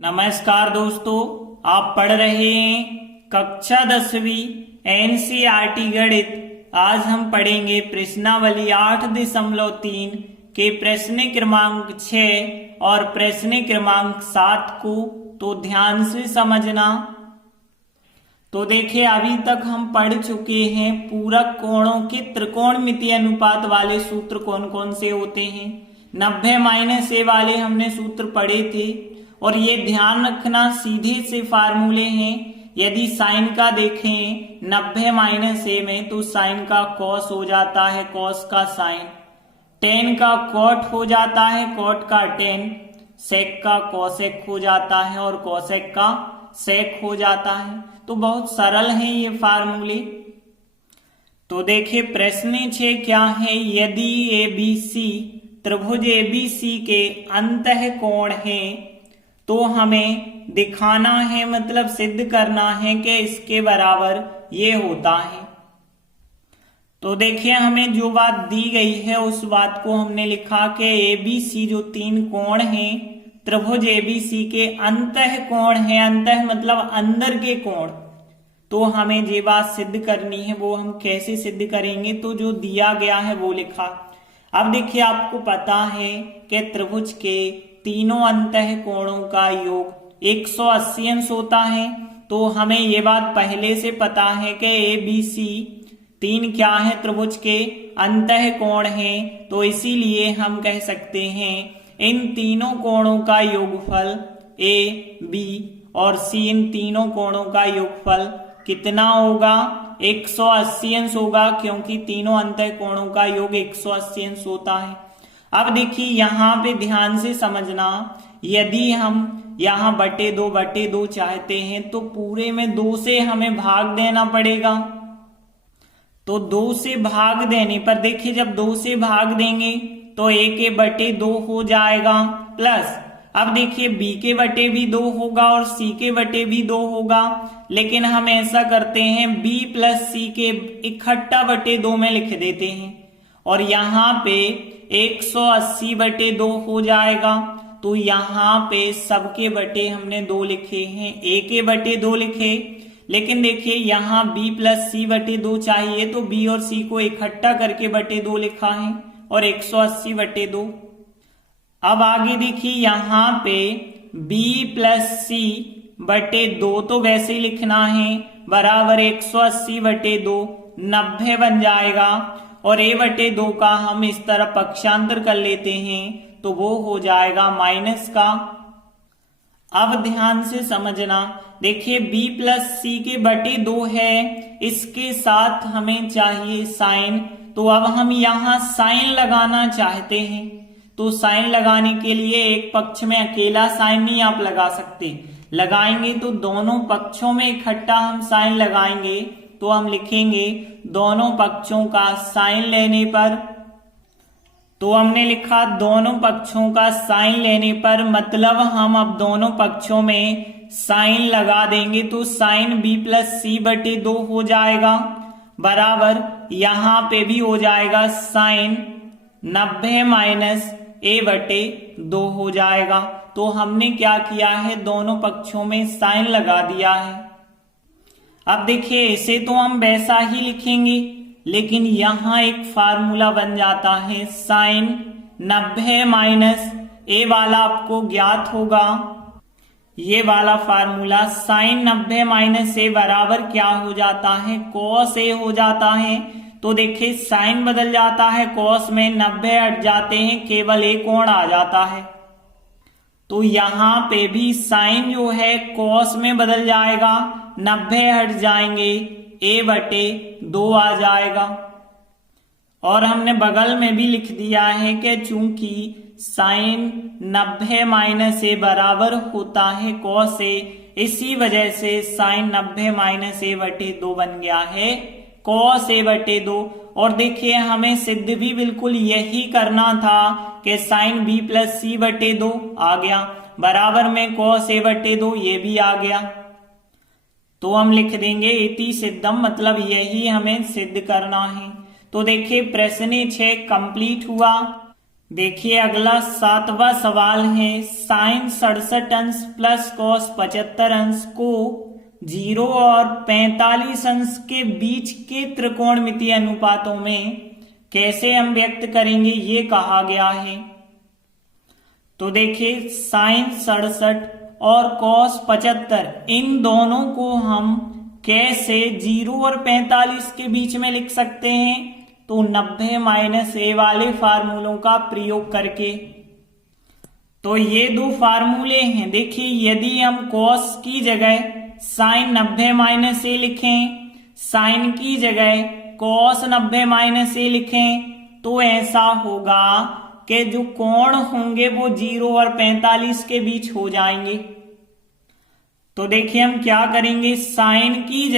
नमस्कार दोस्तों, आप पढ़ रहे हैं कक्षा 10वीं एनसीईआरटी गणित। आज हम पढ़ेंगे प्रश्नावली 8.3 के प्रश्न क्रमांक 6 और प्रश्न क्रमांक 7 को। तो ध्यान से समझना। तो देखिए, अभी तक हम पढ़ चुके हैं पूरक कोणों के त्रिकोणमितीय अनुपात वाले सूत्र कौन कौन से होते हैं। 90 - a वाले हमने सूत्र पढ़े थे। और ये ध्यान रखना, सीधे से फार्मूले हैं। यदि साइन का देखें 90 - a में, तो साइन का कॉस हो जाता है कॉस का साइन, टेन का कॉट हो जाता है कॉट का टेन, सेक का कॉसेक हो जाता है और कॉसेक का सेक हो जाता है। तो बहुत सरल है ये फार्मूले। तो देखिए, प्रश्न 6 क्या है। यदि ABC त्रिभुज ABC के अंतः कोण है तो हमें दिखाना है, मतलब सिद्ध करना है कि इसके बराबर ये होता है। तो देखिए, हमें जो बात दी गई है उस बात को हमने लिखा कि ABC जो तीन कोण हैं, त्रिभुज ABC के अंतः कोण है, अंतः मतलब अंदर के कोण। तो हमें ये बात सिद्ध करनी है। वो हम कैसे सिद्ध करेंगे, तो जो दिया गया है वो लिखा। अब देखिए, आपको पता है कि त्रिभुज के तीनों अंतः कोणों का योग 180 अंश होता है। तो हमें ये बात पहले से पता है कि ABC तीन क्या है, त्रिभुज के अंतः कोण हैं। तो इसीलिए हम कह सकते हैं इन तीनों कोणों का योगफल AB और C, इन तीनों कोणों का योगफल कितना होगा, 180 अंश होगा, क्योंकि तीनों अंतः कोणों का योग 180 अंश होता है। अब देखिए, यहां पे ध्यान से समझना। यदि हम यहां बटे दो चाहते हैं तो पूरे में 2 से हमें भाग देना पड़ेगा। तो 2 से भाग देने पर देखिए, जब 2 से भाग देंगे तो A के बटे 2 हो जाएगा, प्लस अब देखिए B के बटे भी 2 होगा और C के बटे भी 2 होगा। लेकिन हम ऐसा करते हैं, B + C के इकट्ठा बटे 2 में लिख देते हैं और यहाँ पे 180/2 हो जाएगा। तो यहाँ पे सबके बटे हमने 2 लिखे हैं, A के बटे 2 लिखे। लेकिन देखिए, यहाँ B + C/2 चाहिए, तो B और C को इकट्ठा करके बटे 2 लिखा है और 180/2। अब आगे देखिए, यहाँ पे B + C/2 तो वैसे ही लिखना है, बराबर 180/2 90 बन जाएगा। और A/2 का हम इस तरह पक्षांतर कर लेते हैं तो वो हो जाएगा माइनस का। अब ध्यान से समझना। देखिए, B + C के बटे 2 है, इसके साथ हमें चाहिए साइन। तो अब हम यहाँ साइन लगाना चाहते हैं। तो साइन लगाने के लिए एक पक्ष में अकेला साइन नहीं आप लगा सकते, लगाएंगे तो दोनों पक्षों में इकट्ठा हम साइन लगाएंगे। तो हम लिखेंगे दोनों पक्षों का साइन लेने पर। तो हमने लिखा दोनों पक्षों का साइन लेने पर, मतलब हम अब दोनों पक्षों में साइन लगा देंगे। तो साइन B + C/2 हो जाएगा, बराबर यहाँ पे भी हो जाएगा साइन 90 - A/2 हो जाएगा। तो हमने क्या किया है, दोनों पक्षों में साइन लगा दिया है। अब देखिए, इसे तो हम वैसा ही लिखेंगे, लेकिन यहां एक फार्मूला बन जाता है साइन 90 - A वाला आपको ज्ञात होगा। ये वाला फार्मूला साइन 90 - A बराबर क्या हो जाता है, cos A हो जाता है। तो देखिए, साइन बदल जाता है cos में, 90 हट जाते हैं, केवल A कोण आ जाता है। तो यहाँ पे भी साइन जो है cos में बदल जाएगा, 90 हट जाएंगे, A/2 आ जाएगा। और हमने बगल में भी लिख दिया है कि चूंकि साइन 90 - A बराबर होता है cos A, इसी वजह से साइन 90 - A/2 बन गया है cos A/2। और देखिए, हमें सिद्ध भी बिल्कुल यही करना था कि साइन B + C/2 आ गया, बराबर में cos A/2 ये भी आ गया। तो हम लिख देंगे इति सिद्धम, मतलब यही हमें सिद्ध करना है। तो देखिए, प्रश्न 6 कंप्लीट हुआ। देखिए अगला 7वां सवाल है, साइन 67 अंश प्लस कॉस 75 अंश को 0 और 45 अंश के बीच के त्रिकोणमितीय अनुपातों में कैसे हम व्यक्त करेंगे, ये कहा गया है। तो देखिए साइन 67 और कॉस 75 इन दोनों को हम कैसे 0 और 45 के बीच में लिख सकते हैं, तो 90 - a वाले फार्मूलों का प्रयोग करके। तो ये दो फार्मूले हैं। देखिए यदि हम कॉस की जगह साइन 90 - a लिखें, साइन की जगह कॉस 90 - a लिखें, तो ऐसा होगा कि जो कोण होंगे वो 0 और 45 के बीच हो जाएंगे। तो देखिए हम क्या करेंगे, साइन की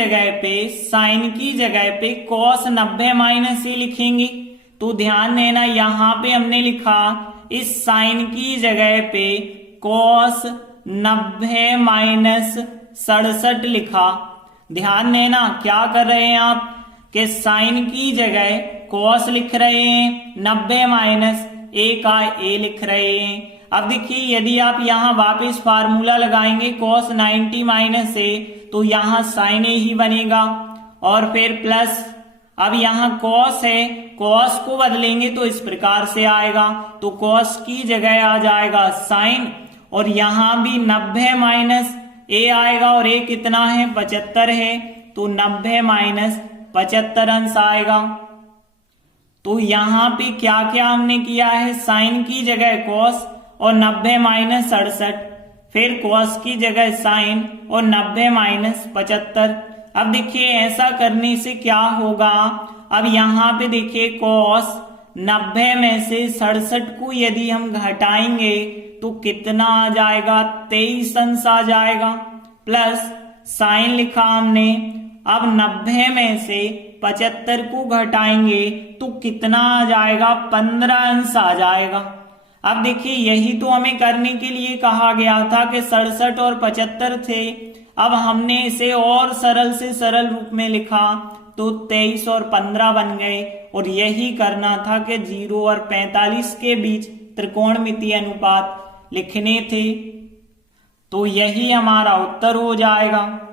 जगह पे कॉस 90 - a लिखेंगे। तो ध्यान देना यहां पे हमने लिखा इस साइन की जगह पे कॉस 90 - 67 लिखा। ध्यान देना क्या कर रहे हैं आप कि साइन की जगह कॉस लिख रहे हैं, 90 - a का a लिख रहे हैं। अब देखिए यदि आप यहां वापस फार्मूला लगाएंगे cos 90 - a, तो यहां sin a ही बनेगा और फिर प्लस, अब यहां cos है, cos को बदलेंगे तो इस प्रकार से आएगा, तो cos की जगह आ जाएगा sin, और यहां भी 90 - a आएगा और a कितना है 75 है, तो 90 - 75 अंश आएगा। तो यहां पे क्या क्या हमने किया है, साइन की जगह cos और 90 - 67, फिर cos की जगह साइन और 90 - 75। अब देखिए ऐसा करने से क्या होगा, अब यहां पे देखिए cos 90 में से 67 को यदि हम घटाएंगे तो कितना आ जाएगा, 23 अंश आ जाएगा, प्लस साइन लिखा हमने, अब 90 में से 75 को घटाएंगे तो कितना आ जाएगा, 15 अंश आ जाएगा। अब देखिए यही तो हमें करने के लिए कहा गया था कि 67 और 75 थे, अब हमने इसे और सरल से सरल रूप में लिखा तो 23 और 15 बन गए, और यही करना था कि 0 और 45 के बीच त्रिकोणमितीय अनुपात लिखने थे। तो यही हमारा उत्तर हो जाएगा।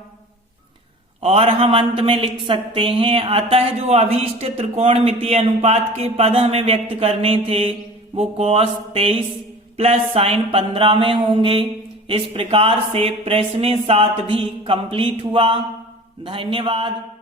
और हम अंत में लिख सकते हैं, अतः जो अभीष्ट त्रिकोणमितीय अनुपात के पद हमें व्यक्त करने थे वो cos 23 प्लस sin 15 में होंगे। इस प्रकार से प्रश्न 7 भी कंप्लीट हुआ। धन्यवाद।